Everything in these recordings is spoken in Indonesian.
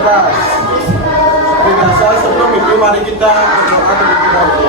aktivitas. Biasa sebelum itu mari kita berdoa terlebih dahulu.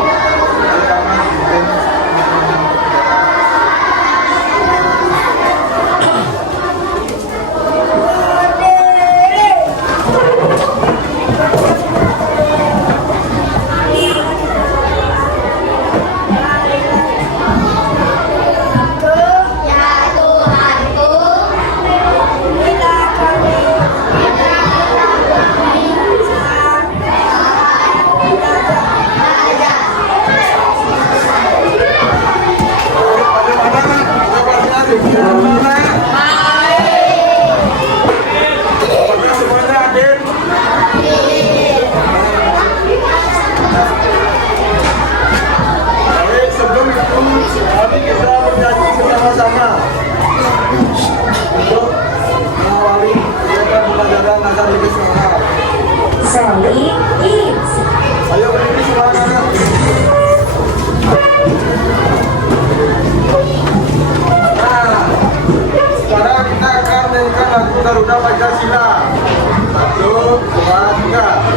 Ayo berdiri semua anak-anak. Nah, sekarang kita akan menyanyikan lagu Garuda Pancasila. 1, 2, 3.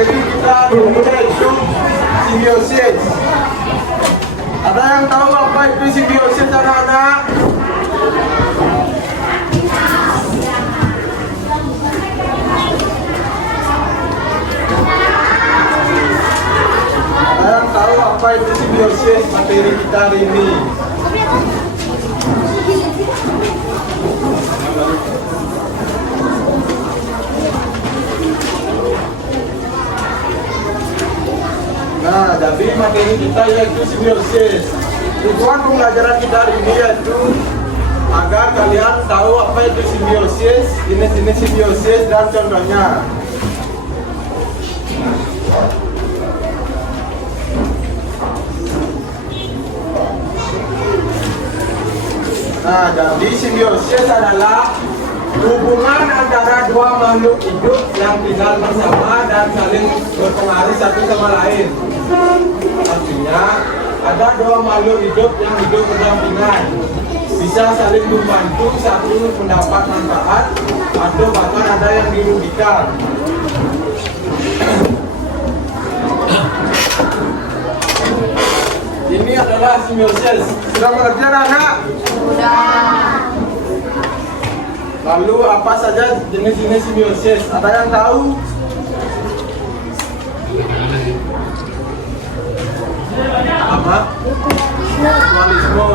materi kita ini yaitu simbiosis. Ada yang tahu apa itu simbiosis anak-anak? Ada yang tahu apa itu simbiosis materi kita hari ini? Nah, jadi materi kita yaitu simbiosis. Tujuan pembelajaran kita hari ini yaitu agar kalian tahu apa itu simbiosis, jenis-jenis simbiosis dan contohnya. Nah, jadi simbiosis adalah hubungan antara dua makhluk hidup yang tinggal bersama dan saling berpengaruh satu sama lain. Artinya, ada dua makhluk hidup yang hidup berdampingan, bisa saling membantu, satu mendapat manfaat atau bahkan ada yang dirugikan. Ini adalah simbiosis. Sudah mengerti anak-anak? Sudah. Lalu apa saja jenis-jenis simbiosis? Ada yang tahu? Apa? Mutualisme,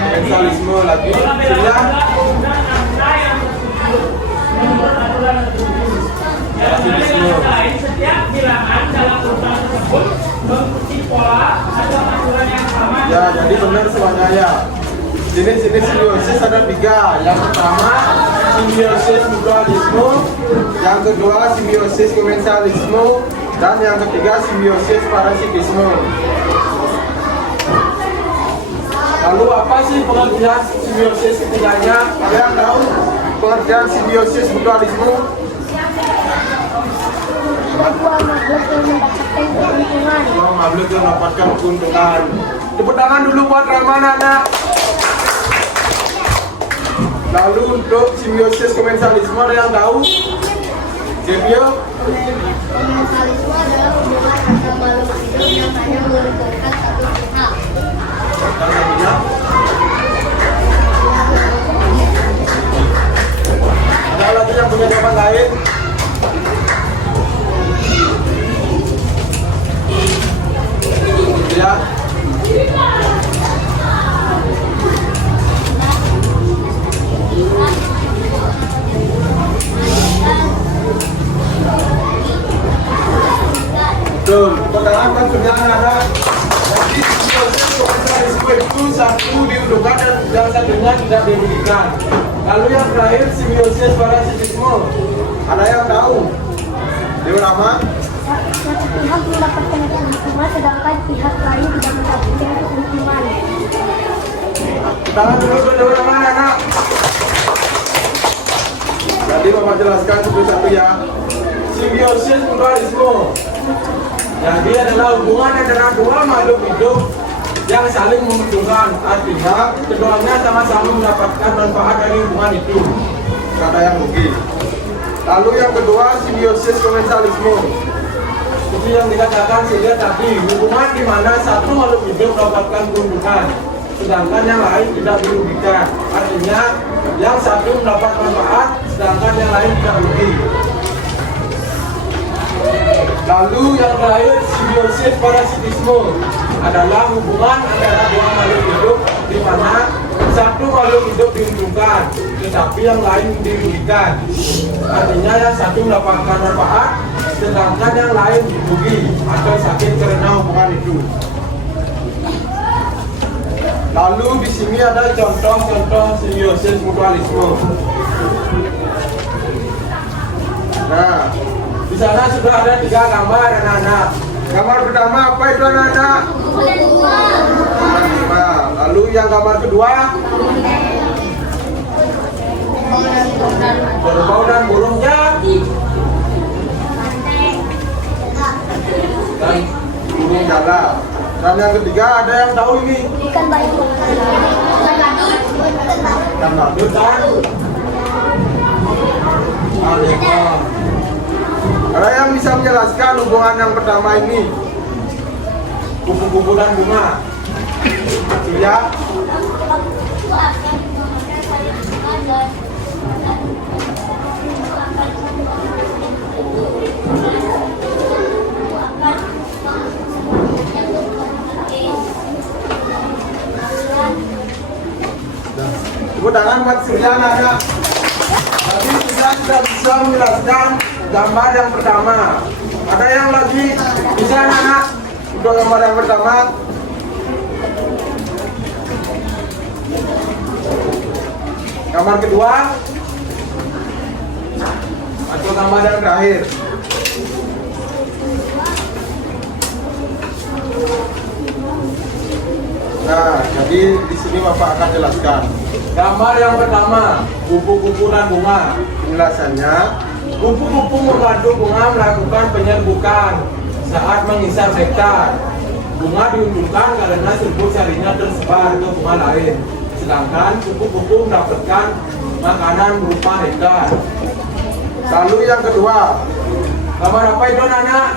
mensalisme lagi. Sudah? Setiap bilangan dalam urutan tersebut mengikuti pola atau aturan yang sama. Ya, jadi benar semuanya ya. Jenis-jenis simbiosis ada 3. Yang pertama simbiosis mutualisme, yang kedua simbiosis komensalisme, dan yang ketiga simbiosis parasitisme. Lalu apa sih pengertian simbiosis ketiganya? Kalian tahu pengertian simbiosis mutualisme? Dua makhluk yang mendapatkan keuntungan. Dua makhluk yang mendapatkan keuntungan. Tepuk tangan dulu buat Rahman anak. Lalu untuk simbiosis komensalisme ada yang tahu? Devio? Komensalisme adalah hubungan antara makhluk hidup yang hanya menguntungkan satu pihak. Dan satunya? Ada lagi yang punya jawaban lain? Ya. Betul, pertama kan sudah ada. Jadi simbiosis komensalisme itu satu diuntungkan dan yang satunya tidak dirugikan. Lalu yang terakhir simbiosis parasitisme. Ada yang tahu? Dewa Rama? Satu pihak mendapatkan keuntungan sedangkan pihak lain tidak mendapatkan keuntungan. Tangan dulu ke Dewa Rama anak. Tadi Mama jelaskan satu-satu ya. Simbiosis mutualisme. Jadi adalah hubungan antara dua makhluk hidup yang saling menguntungkan. Artinya keduanya sama-sama mendapatkan manfaat dari hubungan itu. Kata yang rugi. Lalu yang kedua simbiosis komensalisme. Itu yang dikatakan sehingga tadi hubungan di mana satu makhluk hidup mendapatkan keuntungan, sedangkan yang lain tidak dirugikan. Artinya yang satu mendapat manfaat, sedangkan yang lain tidak rugi. Lalu yang terakhir simbiosis parasitisme adalah hubungan antara dua makhluk hidup di mana satu makhluk hidup diuntungkan, tetapi yang lain dirugikan. Artinya yang satu mendapatkan manfaat, sedangkan yang lain rugi atau sakit karena hubungan itu. Lalu di sini ada contoh-contoh simbiosis mutualisme. Nah, di sana sudah ada 3 gambar anak-anak. Gambar pertama apa itu anak-anak? Lalu yang gambar kedua? Kerbau dan burungnya. Dan burung gala. Dan yang ketiga ada yang tahu ini? Ikan bayi. Ikan badut dan harimau. Ada yang bisa menjelaskan hubungan yang pertama ini? Kupu-kupu dan bunga. Iya. Tepuk tangan buat Surya anak. Tadi kita sudah bisa menjelaskan gambar yang pertama. Ada yang lagi bisa anak untuk gambar yang pertama? Gambar kedua atau gambar yang terakhir? Nah, jadi di sini Bapak akan jelaskan. Gambar yang pertama, kupu-kupu dan bunga. Penjelasannya, kupu-kupu membantu bunga melakukan penyerbukan saat mengisar nektar. Bunga diuntungkan karena serbuk sarinya tersebar ke bunga lain. Sedangkan kupu-kupu mendapatkan makanan berupa nektar. Lalu yang kedua, gambar apa itu anak?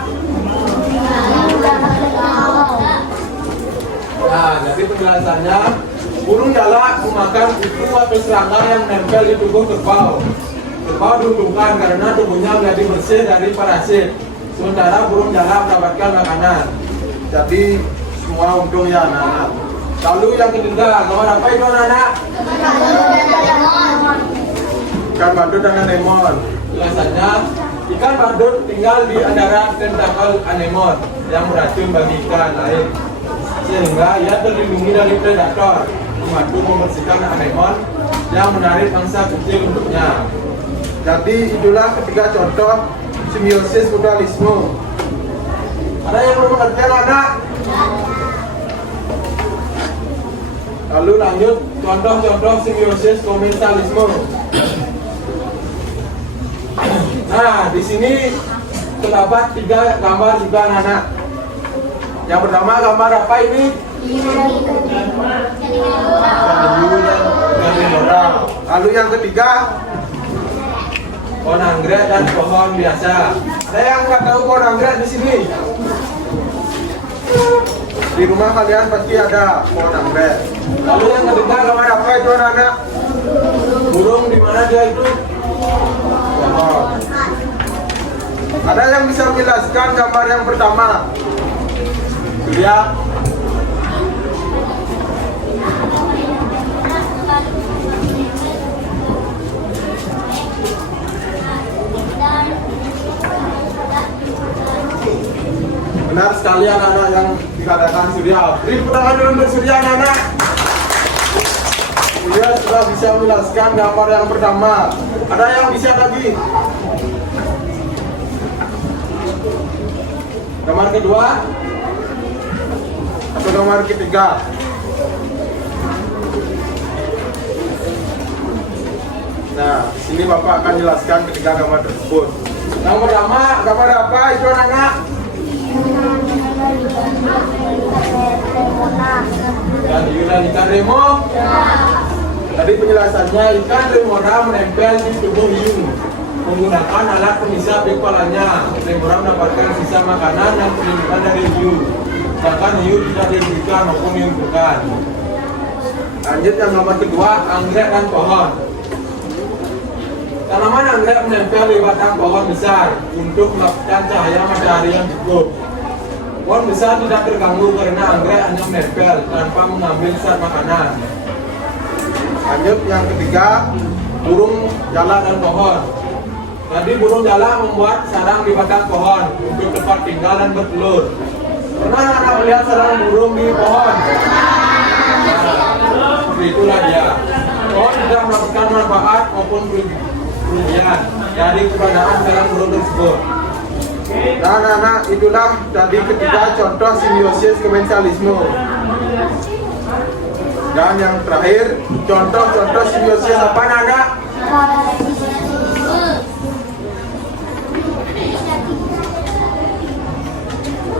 Nah, jadi penjelasannya, burung jalak memakan kutu atau serangga yang menempel di tubuh kerbau. Kerbau diuntungkan karena tubuhnya menjadi bersih dari parasit. Sementara burung jalak mendapatkan makanan. Jadi semua untung ya anak-anak. Lalu yang ketiga, gambar apa itu anak-anak? Ikan badut dan anemon. Biasanya ikan badut tinggal di antara tentakel anemon yang beracun bagi ikan lain, sehingga ia terlindungi dari predator, membantu membersihkan anemon yang menarik mangsa kecil untuknya. Jadi itulah ketiga contoh simbiosis mutualisme. Ada yang belum mengerti anak? Lalu lanjut contoh-contoh simbiosis komensalisme. Nah, di sini terdapat 3 gambar juga anak-anak. Yang pertama gambar apa ini? Lalu yang ketiga pohon anggrek dan pohon biasa. Ada yang nggak tahu pohon anggrek di sini? Di rumah kalian pasti ada pohon anggrek. Lalu yang ketiga gambar apa itu anak-anak? Burung di mana dia itu? Pohon. Ada yang bisa menjelaskan gambar yang pertama? Lihat. Benar sekali anak-anak yang dikatakan Surya. Beri tepuk tangan dulu untuk Surya anak-anak. Surya sudah bisa menjelaskan gambar yang pertama. Ada yang bisa lagi? Gambar kedua atau gambar ketiga? Nah, di sini Bapak akan jelaskan ketiga gambar tersebut. Yang pertama, gambar apa itu anak-anak? Dan ikan remo. Tadi penjelasannya, ikan remora menempel di tubuh hiu menggunakan alat pemisah di kepalanya. Remora mendapatkan sisa makanan yang terlindungan dari hiu, sedangkan hiu tidak dirugikan maupun diuntungkan. Lanjut yang nomor kedua, anggrek dan pohon. Tanaman anggrek menempel di batang pohon besar untuk mendapatkan cahaya matahari yang cukup. Pohon besar tidak terganggu karena anggrek hanya menempel tanpa mengambil zat makanan. Lanjut yang ketiga, burung jalak dan pohon. Jadi burung jalak membuat sarang di batang pohon untuk tempat tinggal dan bertelur. Pernah anak melihat sarang burung di pohon? Nah, itulah dia. Pohon tidak mendapatkan manfaat maupun kerugian dari keberadaan sarang burung tersebut. Nah, anak-anak, itulah tadi ketiga contoh simbiosis komensalisme. Dan yang terakhir, contoh-contoh simbiosis apa anak?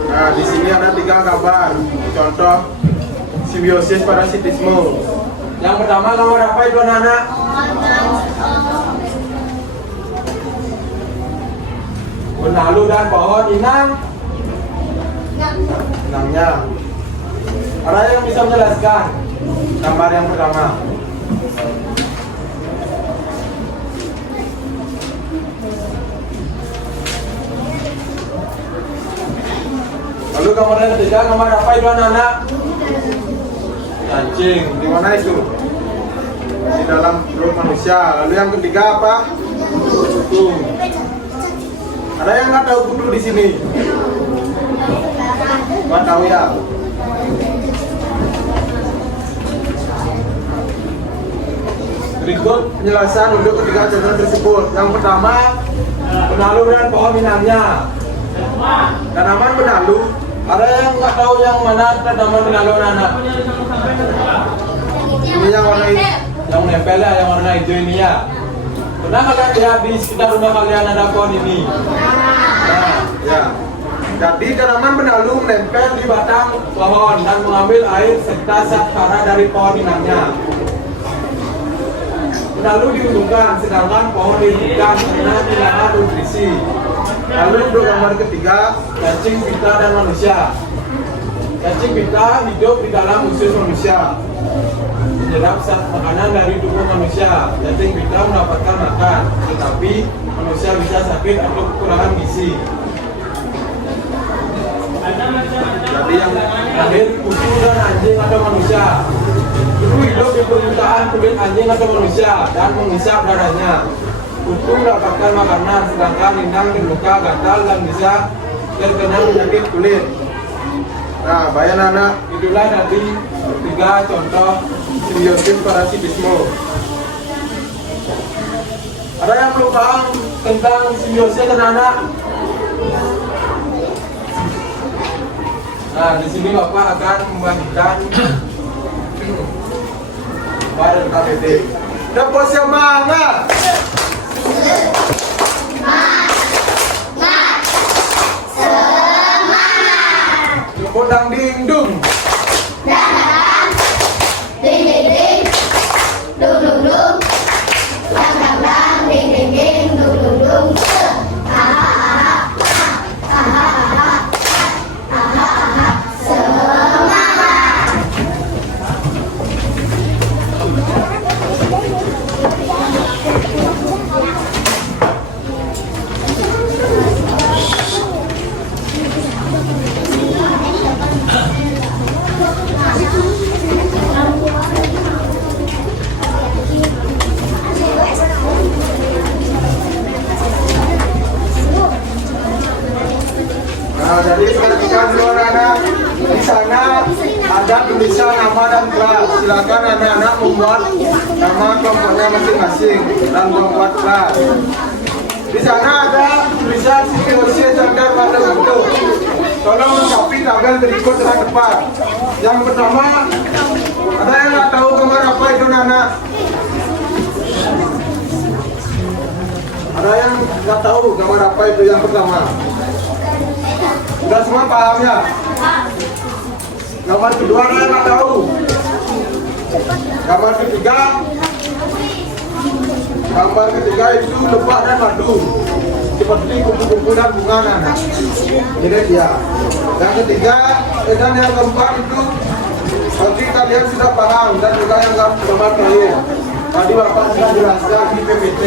Nah, di sini ada 3 gambar contoh simbiosis parasitisme. Yang pertama gambar apa itu anak-anak? benalu dan pohon inangnya. Ada yang bisa menjelaskan gambar yang pertama? Lalu gambar yang ketiga, gambar apa itu anak-anak? Cacing. Di mana itu? Di dalam perut manusia. Lalu yang ketiga apa? Kutu. Ada yang nggak tahu kutu di sini? Nggak tahu ya? Berikut penjelasan untuk ketiga catatan tersebut. Yang pertama, benalu dan pohon inangnya. Tanaman benalu. Ada yang nggak tahu yang mana tanaman benalu anak? Ini yang warna yang nempel ya, yang warna hijau ini ya. Pernah kalian lihat di sekitar rumah kalian ada pohon ini? Nah, ya. Jadi tanaman benalu menempel di batang pohon dan mengambil air serta zat hara dari pohon inangnya. Benalu diuntungkan, sedangkan pohon dirugikan karena kehilangan nutrisi. Lalu untuk gambar ketiga, cacing, pita, dan manusia. Cacing pita hidup di dalam usus manusia, menyerap zat makanan dari tubuh manusia. Cacing pita mendapatkan makan, tetapi manusia bisa sakit atau kekurangan gizi. Jadi yang terakhir, kutu dan anjing atau manusia. Kutu hidup di permukaan kulit anjing atau manusia dan menghisap darahnya. Kutu mendapatkan makanan, sedangkan inang terluka, gatal, dan bisa terkena penyakit kulit. Nah, bayan anak, itulah tadi 3 contoh simbiosis parasitisme. Ada yang belum paham tentang simbiosis anak-anak? Nah, di sini Bapak akan membagikan pada KBT. Dapat semangat. Kodang ding dung. Ding ding ding, dung dung dung, dang dang dang, ding ding ding, dung dung dung. Nah, jadi perhatikan dulu anak-anak. Di sana ada tulisan nama dan kelas. Silakan anak-anak membuat nama kelompoknya masing-masing dan membuat kelas. Di sana ada tulisan simbiosis standar pada bentuk. Tolong lengkapi tabel berikut dengan tepat. Yang pertama, ada yang nggak tahu gambar apa itu anak? Ada yang nggak tahu gambar apa itu yang pertama? Sudah semua paham ya? Gambar kedua ada yang nggak tahu? Gambar ketiga itu lebah dan madu, seperti kupu-kupu dan bunga anak. Ini dia. Yang ketiga dan yang keempat itu berarti kalian sudah paham, dan juga yang gambar terakhir tadi Bapak sudah jelaskan di PPT.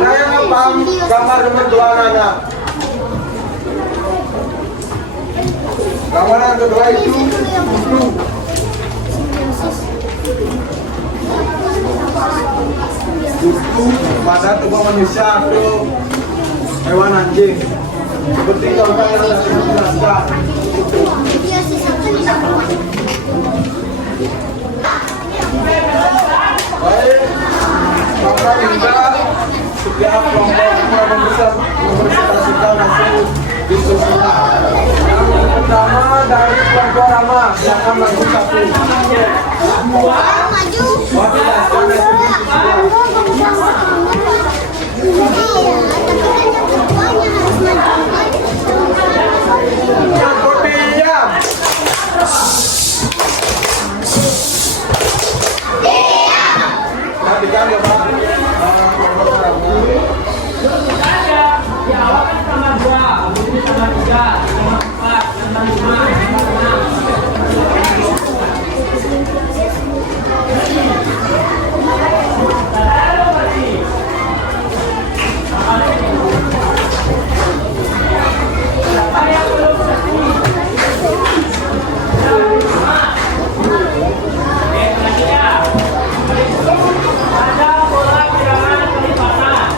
Ada yang paham gambar nomor 2 anak? Gambar yang kedua itu kutu. Kutu pada tubuh manusia atau hewan anjing. Seperti gambar yang sudah dijelaskan. Baik, maka kita setiap kelompok mempresentasikan hasil diskusinya. Yang pertama dari kelompok Rama, silakan langsung satu. Waktu jelaskan hasil diskusinya. Yang putih diam. Nah, diganti, Pak. Ada di awal kan sama 2, kemudian sama 3, sama 4, sama 5, sama 6. Ada pola bilangan kelipatan,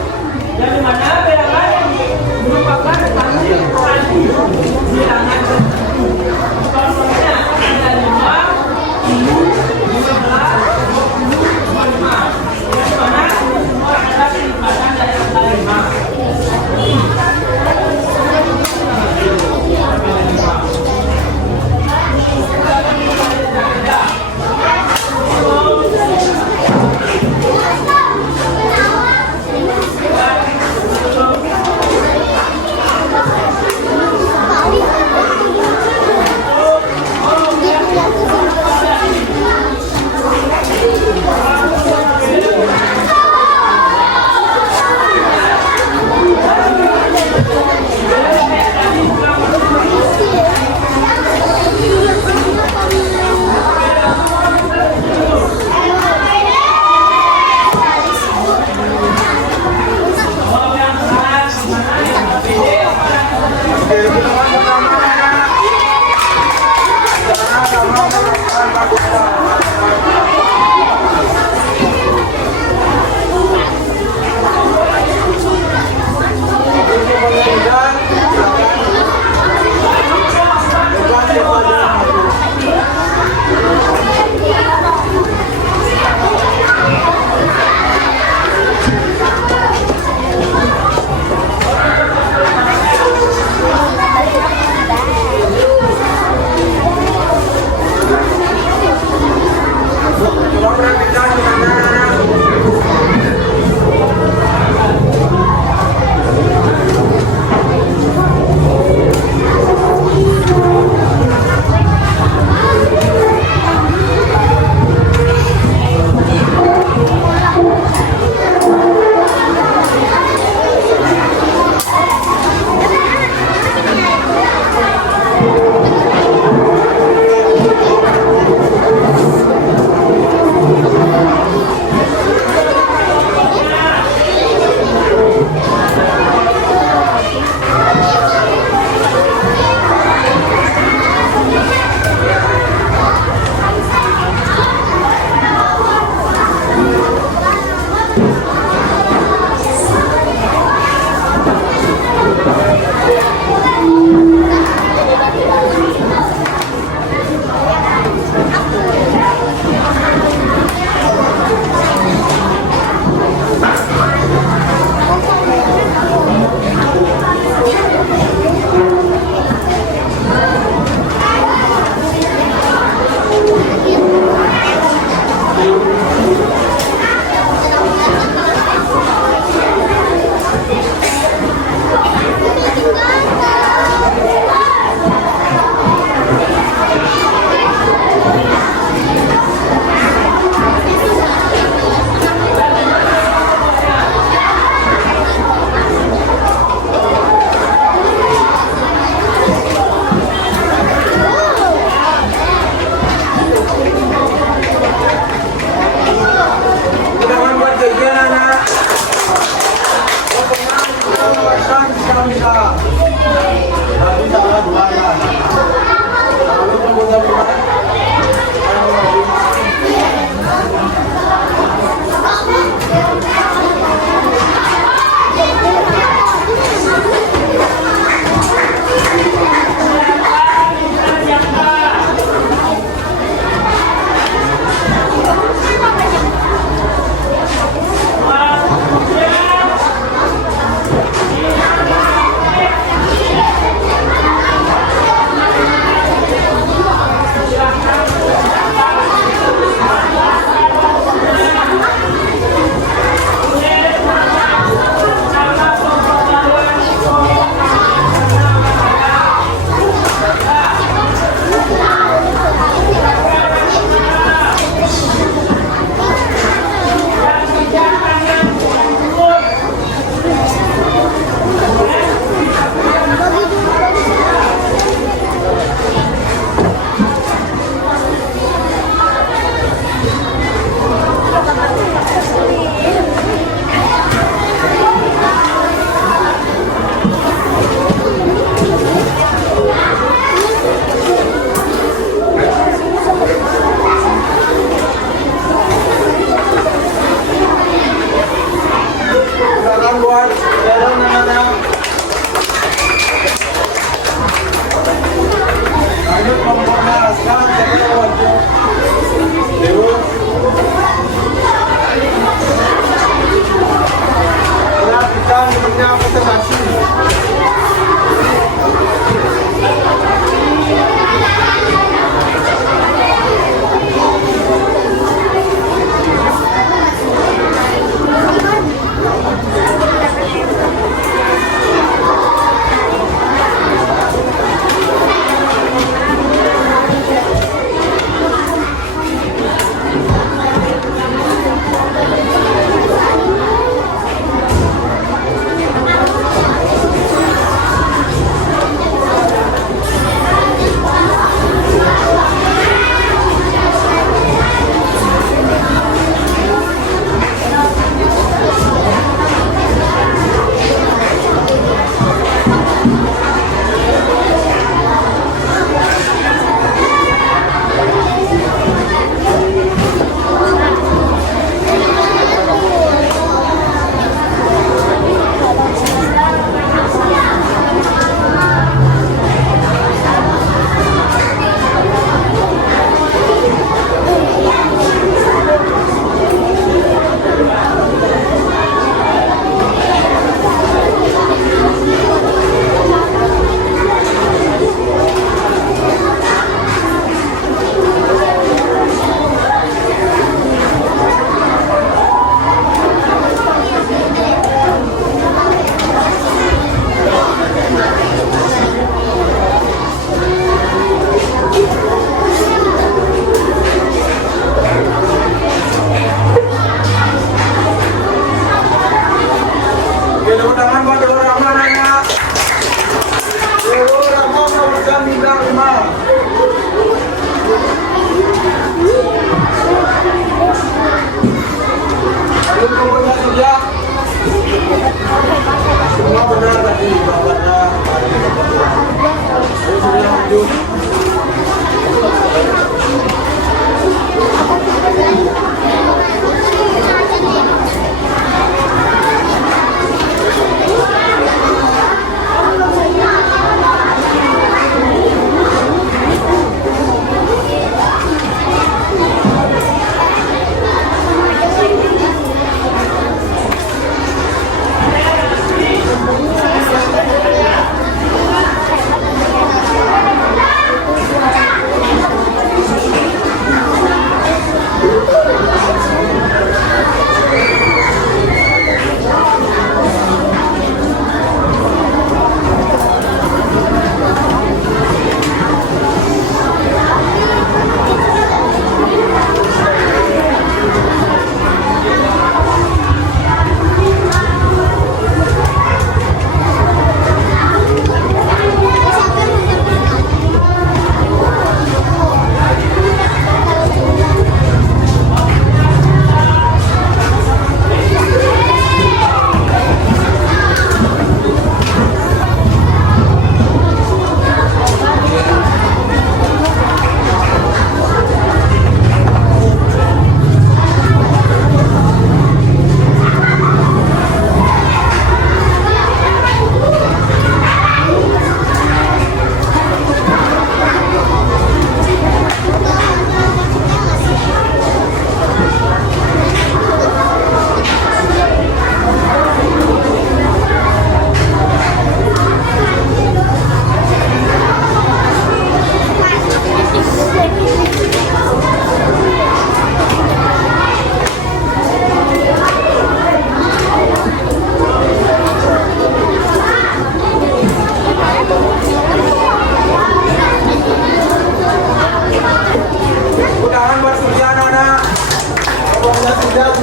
yang mana bilangan yang merupakan tadi bilangan contohnya ada 5, 10, 15, 20, 25, yang mana semua ada kelipatan dari angka 5.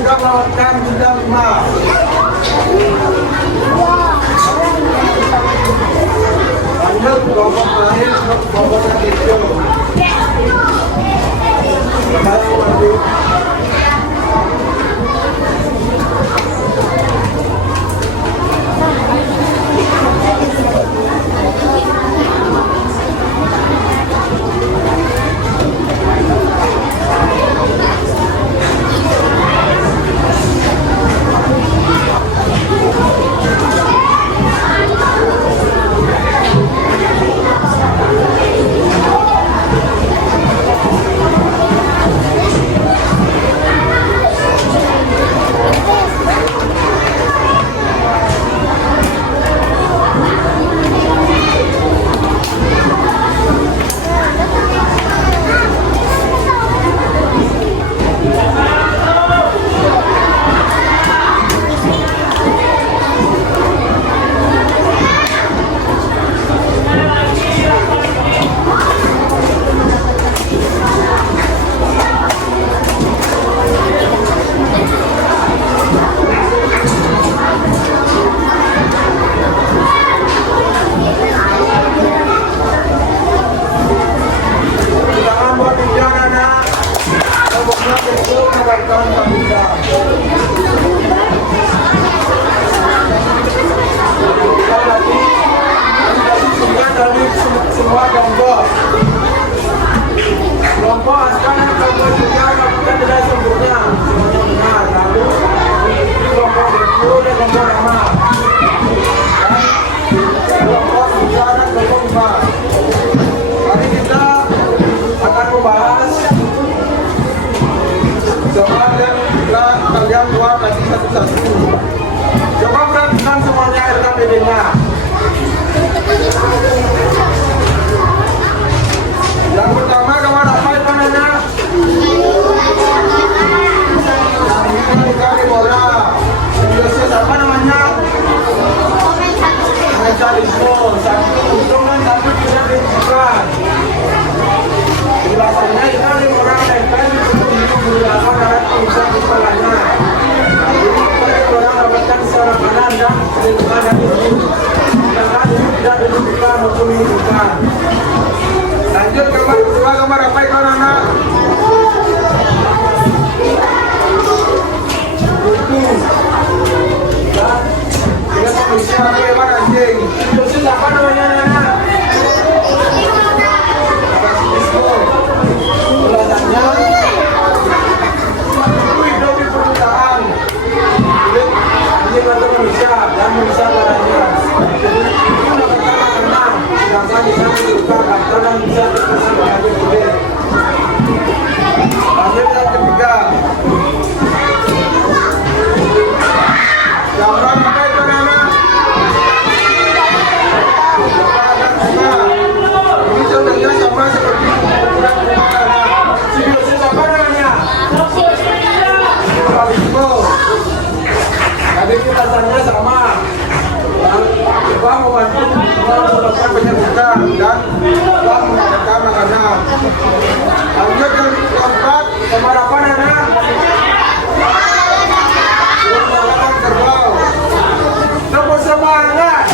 sudah melewatkan bidang 5. Lanjut kelompok lain, kelompok ketiga. Selamat maju. Semua kelompok asalkan kelompok juga melakukan tidak sempurna semuanya benar. Lalu kelompok berpuluh dan kelompok ramah dan kelompok 3 dan kelompok 5. Hari kita akan membahas soal yang telah kalian buat tadi satu-satu. Coba perhatikan semuanya RKPD-nya. Yang pertama kamar apa itu namanya? Yang ini kali bola. Biasanya apa namanya? Mekanisme. Satu untung dan satu tidak diuntukkan. Biasanya itu 5 orang lekan menggunakan alat pengusaha kepalanya. Jadi orang dapatkan secara kanan dan perlindungan yang itu. Sedangkan itu tidak diuntukkan maupun diuntukkan. Lanjut gambar kedua, gambar apa itu anak? Buku. Dan dengan kondisi apa yang anjing? Kondisi apa namanya anak? Belasannya itu hidup di permukaan. Ini kata manusia dan manusia barangnya. Jadi itu mendapatkan makanan. Sedangkan di sana juga makanan bisa dikasih bahagia boleh. Lanjut yang ketiga. Gambar apa itu anak? Ini contohnya sama seperti ukuran rumah anak. Simbiosis apa namanya? Simbiosis. Tadi kita tanya sama. Coba membantu melakukan penyembuhan dan coba mendapatkan makanan. Lanjut yang keempat, gambar apa anak? Menggunakan kerbau. Tepuk semangat.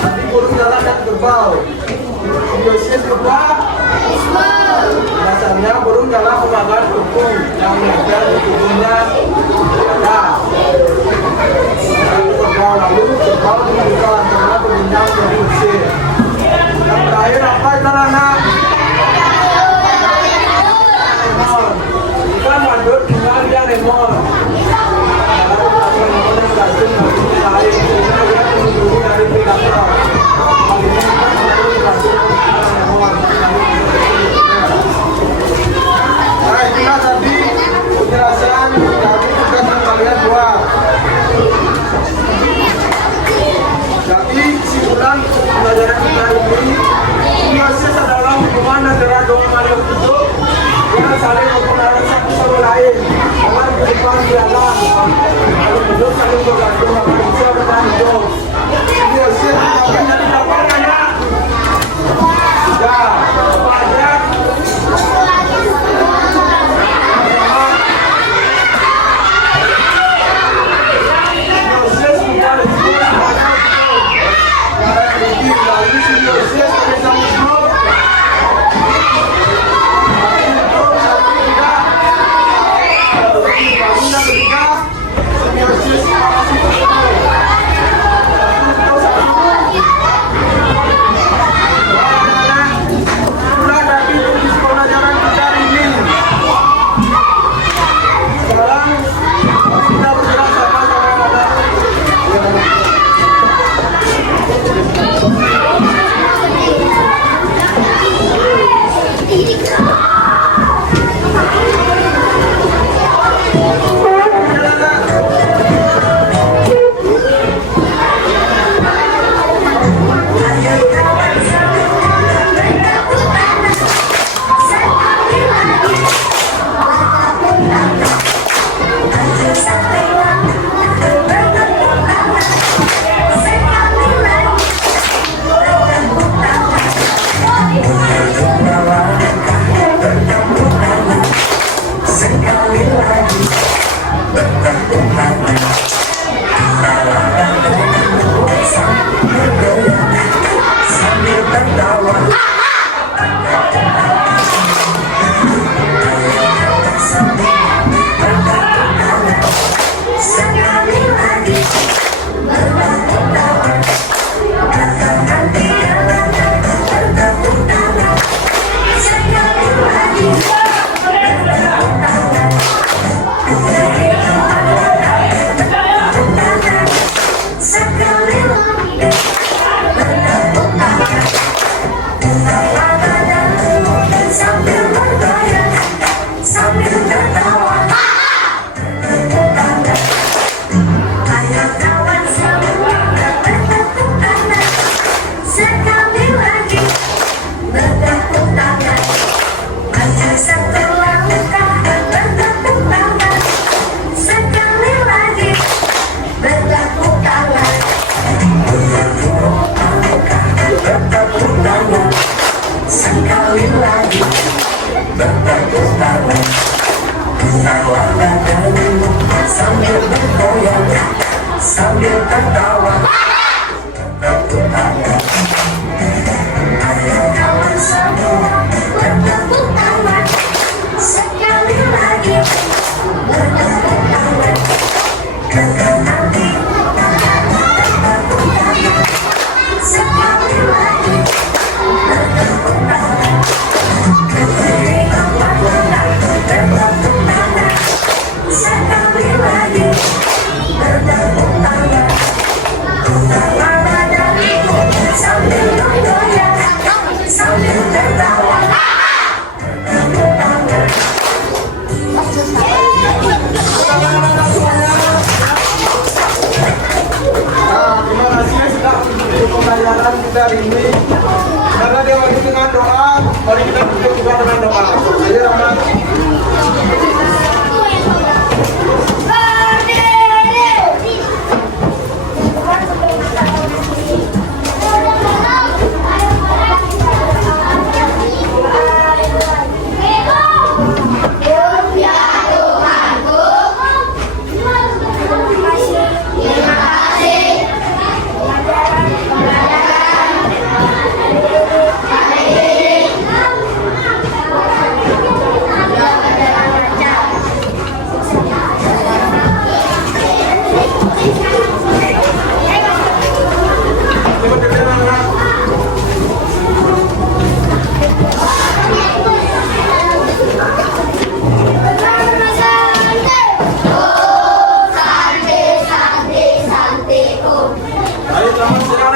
Tadi burung jalan dan kerbau. Simbiosis kedua. Biasanya burung dalam memakan tepung yang ada di tubuhnya ada. Lalu kerbau menunjukkan karena berbincang dari Mesir. Yang terakhir apa itu anak? Lemon. Ikan madut dengan dia lemon. Lalu lemon yang berhasil mengambil air sehingga dia melindungi dari predator. Hal ini ikan madut berhasil mengambil lemon. Nah itulah tadi penjelasan hari ini. Karena dia lagi dengan doa, mari kita tutup juga dengan doa. Ayo Rama. Ayo selamat siang